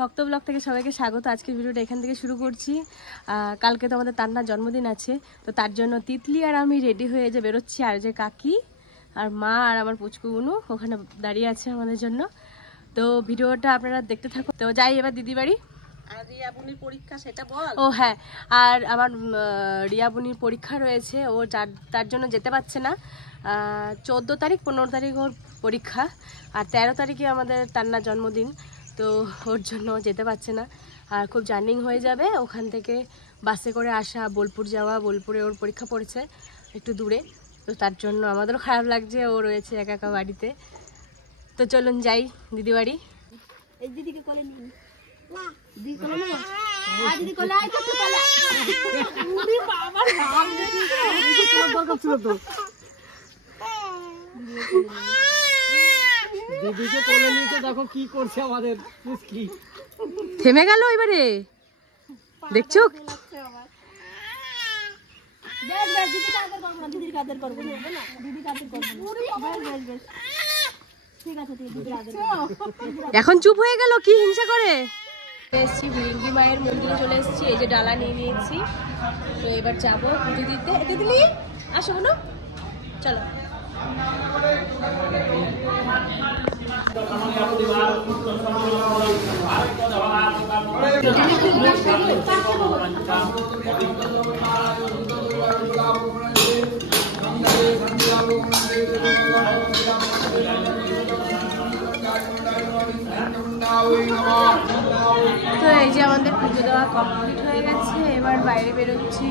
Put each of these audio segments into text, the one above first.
ভক্ত ব্লগ থেকে সবাইকে স্বাগত। আজকের ভিডিওটা এখান থেকে শুরু করছি। কালকে তো আমাদের তান্নার জন্মদিন আছে, তো তার জন্য তিতলি আর আমি রেডি হয়ে যে বেরোচ্ছি। আর যে কাকি আর মা আর আমার পুচকুগুনু ওখানে দাঁড়িয়ে আছে আমাদের জন্য। তো ভিডিওটা আপনারা দেখতে থাকুন। তো যাই এবার দিদি বাড়ি। আর রিয়া বুনির পরীক্ষা সেটা বল। ও হ্যাঁ, আর আমার রিয়া বুনির পরীক্ষা রয়েছে, ও তার জন্য যেতে পারছে না। 14 তারিখ 15 তারিখ ওর পরীক্ষা, আর 13 তারিখে আমাদের তান্নার জন্মদিন, তো ওর জন্য যেতে পারছে না। আর খুব জার্নিং হয়ে যাবে ওখান থেকে বাসে করে আসা, বোলপুর যাওয়া। বোলপুরে ওর পরীক্ষা পড়েছে একটু দূরে, তো তার জন্য আমাদেরও খারাপ লাগছে, ও রয়েছে একা একা বাড়িতে। তো চলুন যাই দিদি বাড়ি। এই দিদিকে কোলে নিন। না দিদি কোলে না, আর দিদি কোলে আই তো কোলে। উড়ি বাবা নাম দিদি তোমার দরকার ছিল তো। দিদিকে কোলে নিতে দেখো কি করছে আমাদের মুস্কি। থেমে গেল এবারে, দেখছো? বেশ বেশ দিদি কাদের করব না, দিদির কাদের করব না, না দিদি কাদের করব না। বেশ বেশ ঠিক আছে, দিদি কাদের। এখন চুপ হয়ে গেল, কি হিংসা করে। এসছি ভিঙ্গি মায়ের মন্দিরে চলে এসেছি, এই যে ডালা নিয়ে নিয়েছি। তো এবার যাবো পুজো দিতে। দিদি আসো না, চলো। তো এই যে আমাদের পুজো দেওয়া কমপ্লিট হয়ে গেছে, এবার বাইরে বেরোচ্ছি।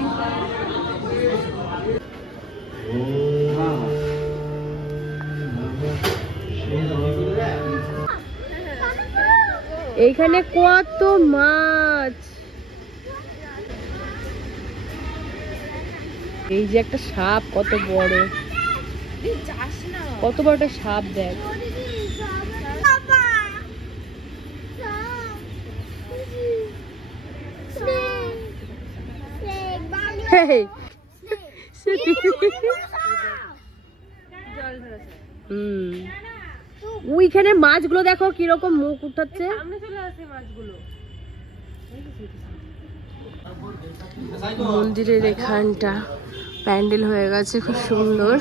এইখানে কত মাছ, এই যে একটা সাপ, কত বড়, কত বড় একটা সাপ, দেখ। ওইখানে মাছগুলো দেখো কিরকম মুখ উঠাচ্ছে। মন্দিরের এখানটা প্যান্ডেল হয়ে গেছে, খুব সুন্দর।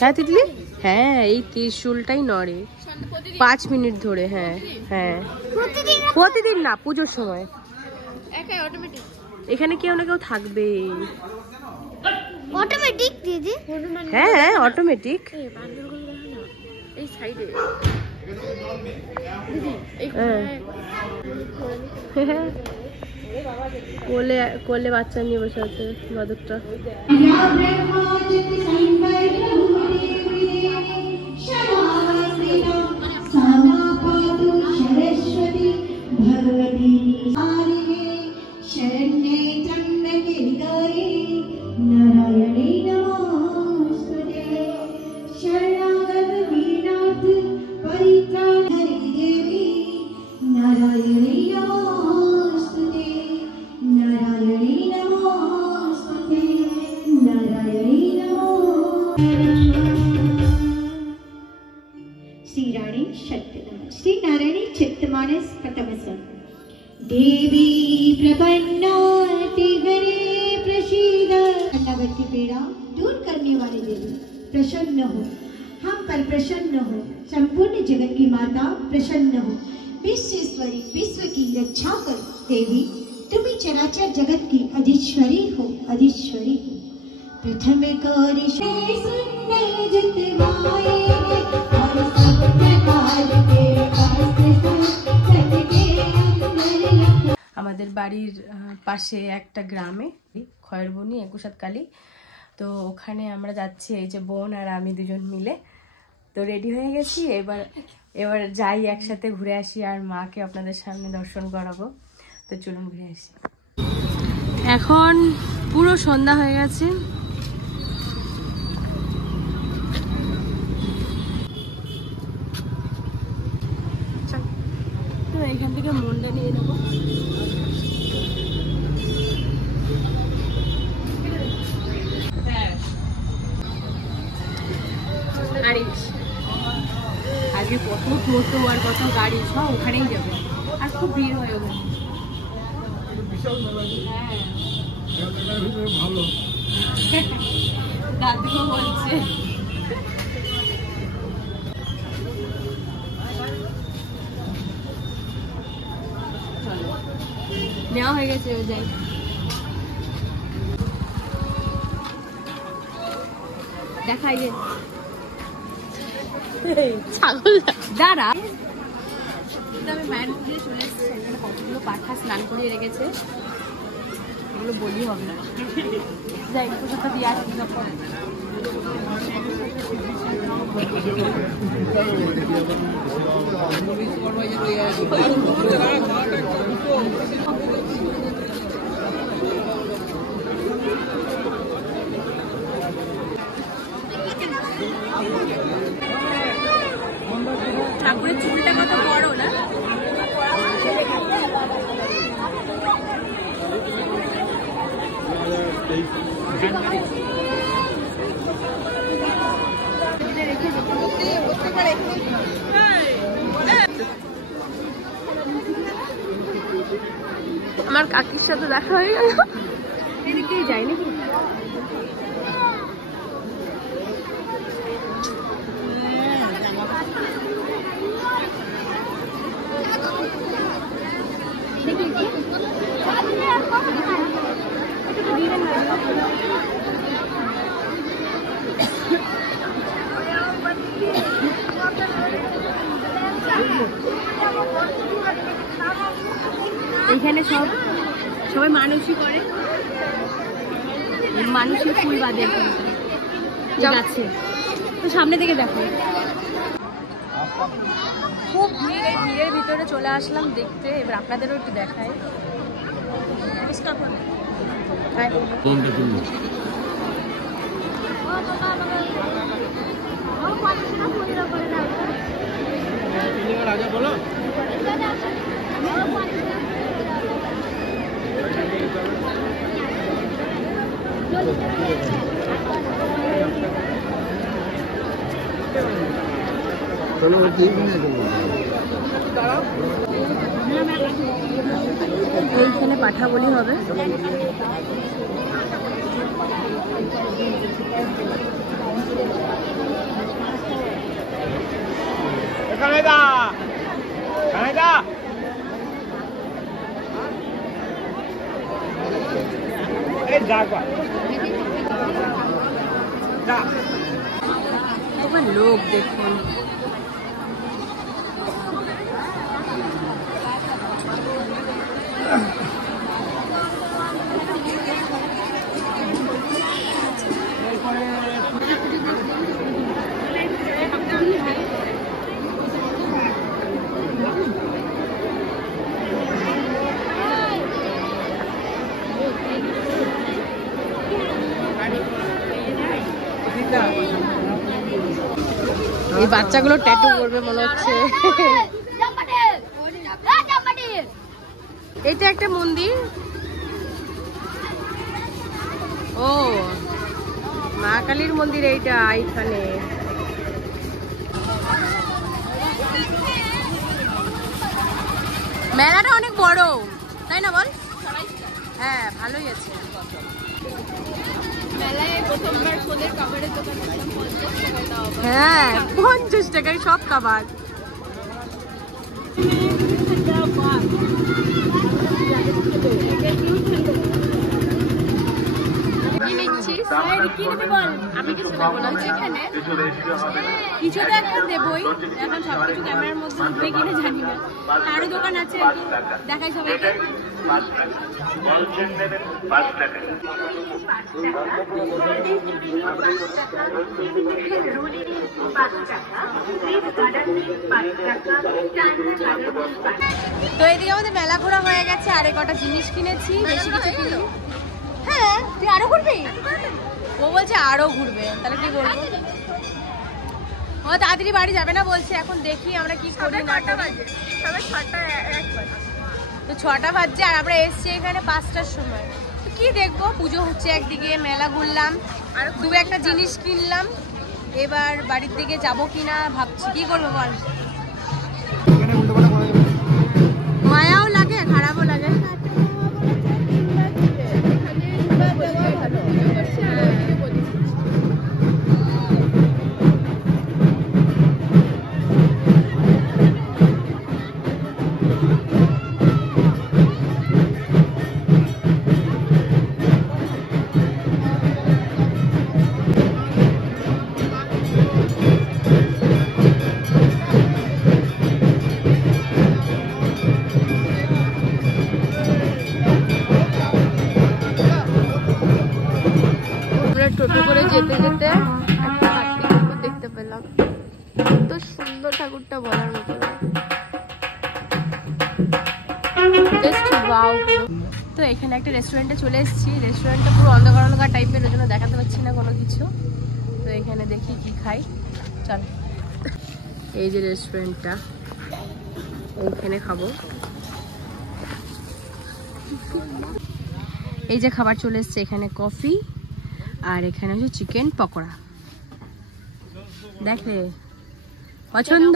হ্যাঁ তিতলি, হ্যাঁ এই ত্রিশূলটাই নড়ে 5 মিনিট ধরে। হ্যাঁ হ্যাঁ, প্রতিদিন না, পুজোর সময়। এখানে কেউ না কেউ থাকবে। অটোমেটিক দিদি? হ্যাঁ হ্যাঁ অটোমেটিক। এই সাইডে কোলে কোলে বাচ্চা নিয়ে বসে আছে বাদকটা। देवी प्रपन्नाति गणे प्रसीद। अनावृत्ति पीड़ा दूर करने वाली देवी प्रसन्न हो, हम पर प्रसन्न हो। संपूर्ण जगत की माता प्रसन्न हो, विश्वेश्वरी विश्व की रक्षा करो। देवी तुम्हें चराचर जगत की अधीश्वरी हो, अधीश्वरी हो। प्रथम कौरी আমাদের বাড়ির পাশে একটা গ্রামে খয়েরবনি 21 কালী, তো ওখানে আমরা যাচ্ছি, এই যে বোন আর আমি দুজন মিলে। তো রেডি হয়ে গেছি, এবার যাই একসাথে ঘুরে আসি, আর মাকে আপনাদের সামনে দর্শন করাবো। তো চলুন ঘুরে আসি। এখন পুরো সন্ধ্যা হয়ে গেছে। তো এখান থেকে মনটা নিয়ে নেবো। আগে কত টোটো আর কত গাড়ি সব ওখানেই যাবে, আর খুব ভিড় হয় ওখানে। ভালো দাদুও বলছে নেওয়া হয়ে গেছে, যাই। দেখাই ছাগল দাঁড়া। আমি মায়ের মন্দিরে চলে এসেছি, এখানে কতগুলো পাঠা স্নান করিয়ে রেখেছে, এগুলো বলি হবে না। যাই প্রসাদটা দিয়ে আসি যখন। ঠাকুরের চুলটা কত বড় না? আমার কাকির সাথে দেখা হয়ে গেল, এদিকেই যাই নাকি? এখানে সবাই মানুষই করে, মানুষের ফুল বাদে যাচ্ছে তো সামনে থেকে দেখো। খুব ভিড়, এই ভিড়ের ভিতরে চলে আসলাম দেখতে। এবার আপনাদেরও একটু দেখাই। এইখানে পাঠা বলি হবে। লোক দেখুন, এই বাচ্চাগুলো ট্যাটু করবে মনে হচ্ছে। এটা একটা মন্দির, ও মা কালীর মন্দির এইটা। এইখানে মেলাটা অনেক বড়, তাই না বল? হ্যাঁ ভালোই আছে। হ্যাঁ 50 টাকায় সব খাবার। আমি কিছু দেবো না, এখানে কিছু তো একটা দেবই, এখন সবকিছু ক্যামেরার মধ্যে উঠবে কিনা জানি না। আরো দোকান আছে, দেখাই সবাইকে। তো এদিকে আমাদের মেলা ঘোরা হয়ে গেছে, আরে কটা জিনিস কিনেছি, বেশি কিছু কিনি। হ্যাঁ তুই আরো ঘুরবি? ও বলছে আরো ঘুরবে, তাহলে কি বলবো? ও তাড়াতাড়ি বাড়ি যাবে না বলছে, এখন দেখি আমরা কি করি না করি। তো 6টা বাজছে আর আমরা এসছি এখানে 5টার সময়। তো কি দেখবো, পুজো হচ্ছে একদিকে, মেলা ঘুরলাম, আর দু একটা জিনিস কিনলাম, এবার বাড়ির দিকে যাবো কিনা ভাবছি, কি করবো বল? মায়াও লাগে, খারাপও লাগে। টোটো করে যেতে যেতে একটা কার্তিক ঠাকুর দেখতে পেলাম, এত সুন্দর ঠাকুরটা বলার মতো। তো এখানে একটা রেস্টুরেন্টে চলে এসেছি, রেস্টুরেন্টটা পুরো অন্ধকার অন্ধকার টাইপের, ওই জন্য দেখাতে পাচ্ছি না কোনো কিছু। তো এখানে দেখি কি খাই, চল। এই যে রেস্টুরেন্টটা, এইখানে খাবো। এই যে খাবার চলে এসছে, এখানে কফি আর এখানে হচ্ছে চিকেন পকোড়া। দেখে পছন্দ,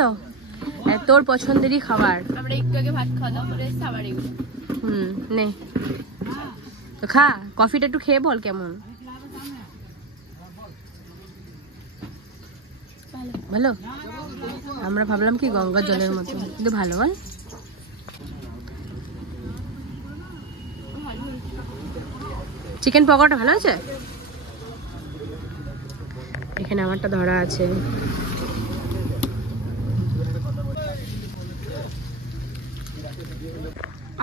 তোর পছন্দেরই খাবার। আমরা একটু আগে ভাত খাওয়া দাওয়া করে এসেছি, আবার এগুলো। নে তো খা, কফিটা একটু খেয়ে বল কেমন। ভালো? আমরা ভাবলাম কি গঙ্গা জলের মতো, কিন্তু ভালো বল। চিকেন পকোড়া ভালো আছে? এখানে আমারটা ধরা আছে।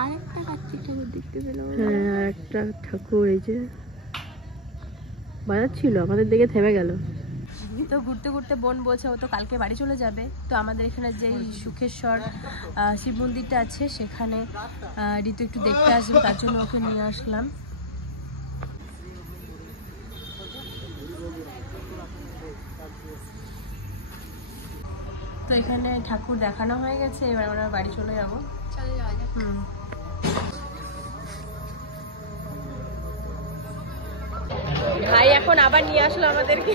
আরেকটা কার্তিক ঠাকুর দেখতে পেলাম। হ্যাঁ, আরেকটা ঠাকুর এই যে বাজাচ্ছিল, আমাদের দিকে থেমে গেল। তো ঘুরতে ঘুরতে বোন বলছে ও তো কালকে বাড়ি চলে যাবে। তো আমাদের এখানে যে সুখেশ্বর শিব মন্দিরটা আছে, সেখানে ঋতু একটু দেখতে আসবে, তার জন্য ওকে নিয়ে আসলাম। তো এখানে ঠাকুর দেখানো হয়ে গেছে, এবার আমরা বাড়ি চলে যাবো। চলে যাওয়া যাক। ভাই এখন আবার নিয়ে আসলো আমাদেরকে।